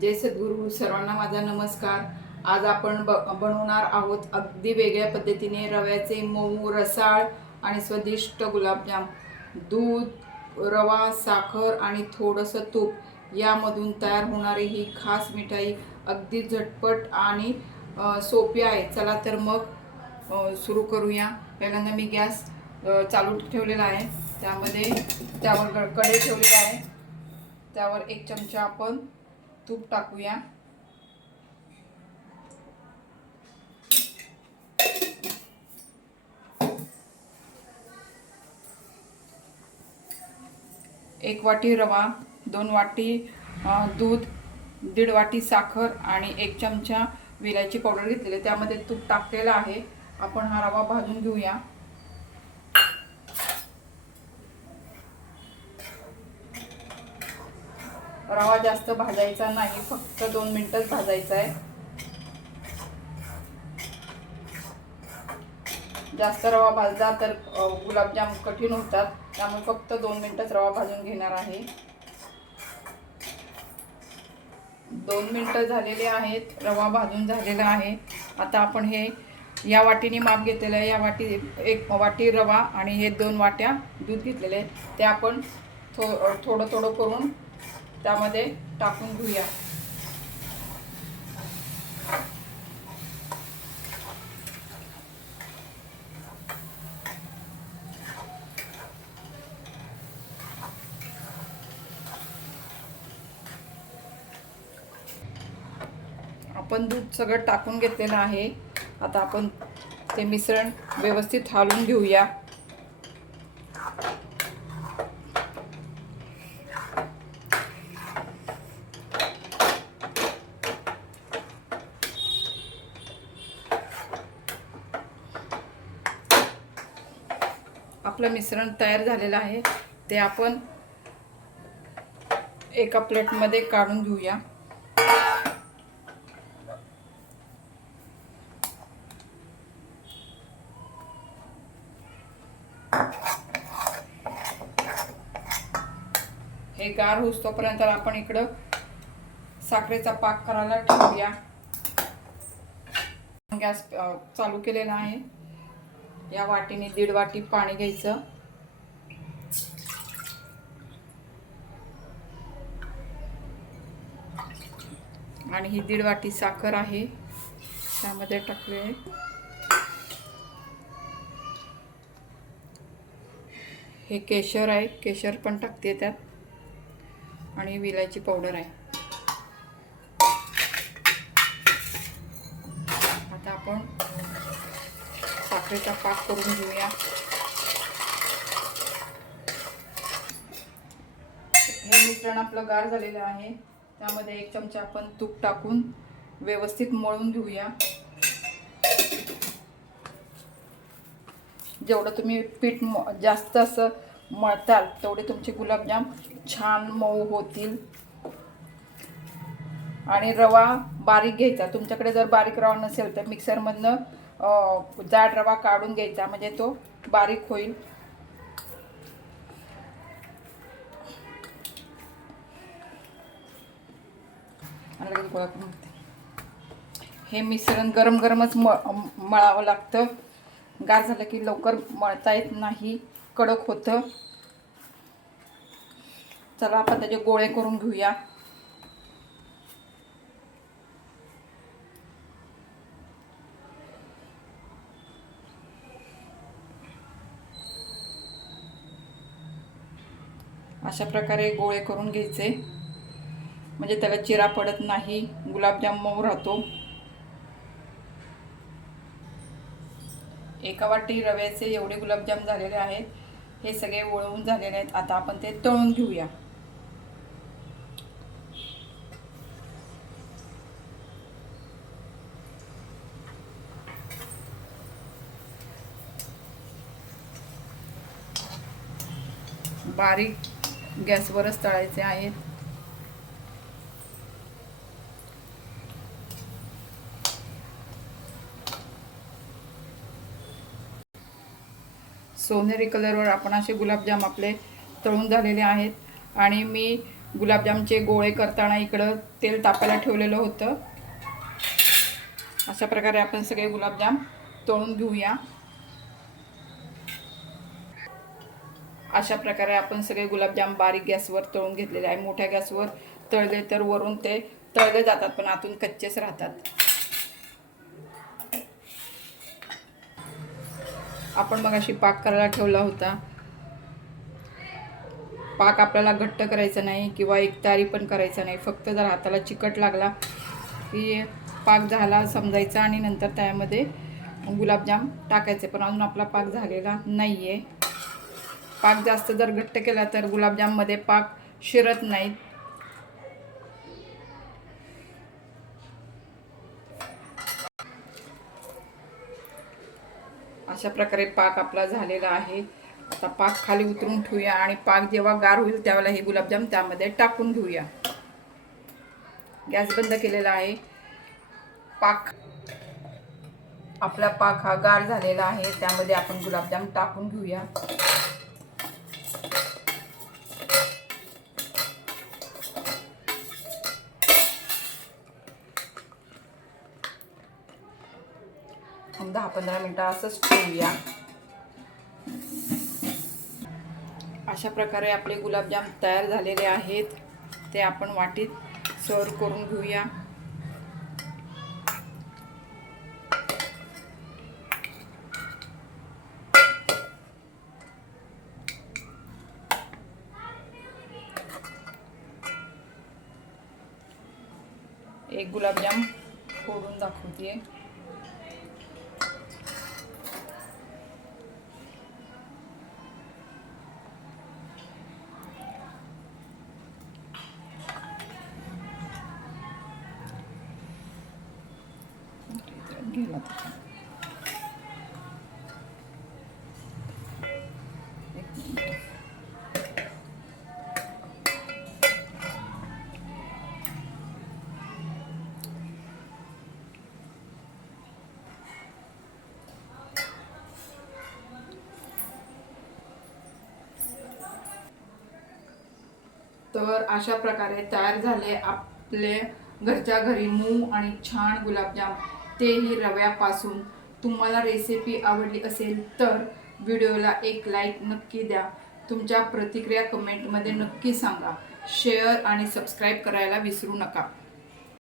जय सद्गुरू सर्वांना माझा नमस्कार. आज आपण ब बनवणार आहोत अगदी वेगळ्या पद्धतीने रव्याचे मऊ रसाळ आणि स्वादिष्ट गुलाबजाम दूध रवा साखर आणि थोडंसं तूप यामधून तयार होणारी ही खास मिठाई अगदी झटपट आणि सोपी आहे. चला तर मग सुरू करूया. पहिल्यांदा मी गॅस चालू ठेवलेला आहे. त्यामध्ये त्यावर ग- कढई आहे. त्यावर एक चमचा आपण तूप टाकूया. एक वाटी रवा दोन वाटी दूध दीड वाटी साखर आणि एक चमचा विलायची पावडर घेतलेली त्यामध्ये तूप टाकलेलं आहे. आपण हा रवा भाजून घेऊया. रवा जास्त भाजायचा नाही फक्त दोन मिनिटच भाजायचा आहे. जास्त रवा भाजला तर गुलाबजाम कठीण होतात त्यामुळे फक्त दोन मिनिटच रवा भाजून घेणार आहे. दोन मिनटं झालेले आहेत रवा भाजून झालेला आहे. आता आपण हे या वाटीने माप घेतलेलं आहे. या वाटी एक वाटी रवा आणि हे दोन वाट्या दूध घेतलेले आहे ते आपण थो थोडं थोडं करून त्यामध्ये टाकून घेऊया. आपण दूध सगळं टाकून घेतलेलं आहे. आता आपण ते मिश्रण व्यवस्थित हालून घेऊया. आपलं मिश्रण तयार झालेलं आहे. ते आपण एका प्लेटमध्ये काढून घेऊया. हे गार होऊस तोपर्यंत आपण इकडं साखरेचा पाक करायला ठेवूया. गॅस चालू केलेला आहे. या वाटीने दीड वाटी पाणी घ्यायचं. आणि ही दीड वाटी साखर आहे. त्यामध्ये टाकले हे केशर आहे. केशर पण टाकते त्यात. आणि विलायची पावडर आहे आता आपण साखरेचा पाक करून घेऊया हे मिश्रण आपलं गार झालेलं आहे त्यामध्ये एक चमचा आपण तूप टाकून व्यवस्थित मळून घेऊया जेवढं तुम्ही पीठ म- जास्त असं मळताल तेवढे तुमचे गुलाबजाम छान मऊ होतील आणि रवा बारीक घ्यायचा तुमच्याकडे जर बारीक रवा नसेल तर मिक्सरमधनं जाड रवा काढून घ्यायचा म्हणजे तो बारीक होईल. गोळा करून हे मिश्रण गरम गरमच म मळावं लागतं. गार झालं की लवकर मळता येत नाही कडक होतं. चला आपण त्याचे गोळे करून घेऊया. अशा प्रकारे गोळे करून घ्यायचे. म्हणजे त्याला चिरा पडत नाही गुलाबजाम मऊ राहतो. एका वाटी रव्याचे एवढे गुलाबजाम झालेले आहेत. हे सगळे वळवून झालेले आहेत. आता आपण ते तळून घेऊया. बारीक गॅसवरच तळायचे आहेत. सोनेरी कलरवर आपण असे गुलाबजाम आपले तळून झालेले आहेत. आणि मी गुलाबजामचे गोळे करताना इकडं तेल तापायला ठेवलेलं होतं. अशा प्रकारे आपण सगळे गुलाबजाम तळून घेऊया. अशा प्रकारे आपण सगळे गुलाबजाम बारीक गॅसवर तळून घेतलेले आहे. मोठ्या गॅसवर तळले तर वरून ते तळले जातात पण आतून कच्चेच राहतात. आपण मग अशी पाक करायला ठेवला होता. पाक आपल्याला घट्ट करायचा नाही किंवा एकतारी पण करायचा नाही. फक्त जर हाताला चिकट लागला की पाक झाला समजायचा आणि नंतर त्यामध्ये गुलाबजाम टाकायचे. पण अजून आपला पाक झालेला नाही आहे पाक जास्त जर घट्ट केला तर गुलाबजाममध्ये पाक शिरत नाहीत. अशा प्रकारे पाक आपला झालेला आहे. आता पाक खाली उतरून ठेवूया आणि पाक जेव्हा गार होईल त्यावेळेला हे गुलाबजाम त्यामध्ये टाकून घेऊया. गॅस बंद केलेला आहे. पाक आपला पाक हा गार झालेला आहे. त्यामध्ये आपण गुलाबजाम टाकून घेऊया. दहा पंधरा मिनटं असंच ठेवूया. अशा प्रकारे आपले गुलाबजाम तयार झालेले आहेत. ते आपण वाटीत सर्व करून घेऊया. एक गुलाबजाम फोडून दाखवते गेला तर अशा प्रकारे तयार झाले आपले घरच्या घरी मूग आणि छान गुलाबजाम. तेही रव्यापासून तुम्हाला रेसिपी आवडली असेल तर व्हिडिओला एक लाईक नक्की द्या. तुमच्या प्रतिक्रिया कमेंटमध्ये नक्की सांगा. शेअर आणि सबस्क्राईब करायला विसरू नका.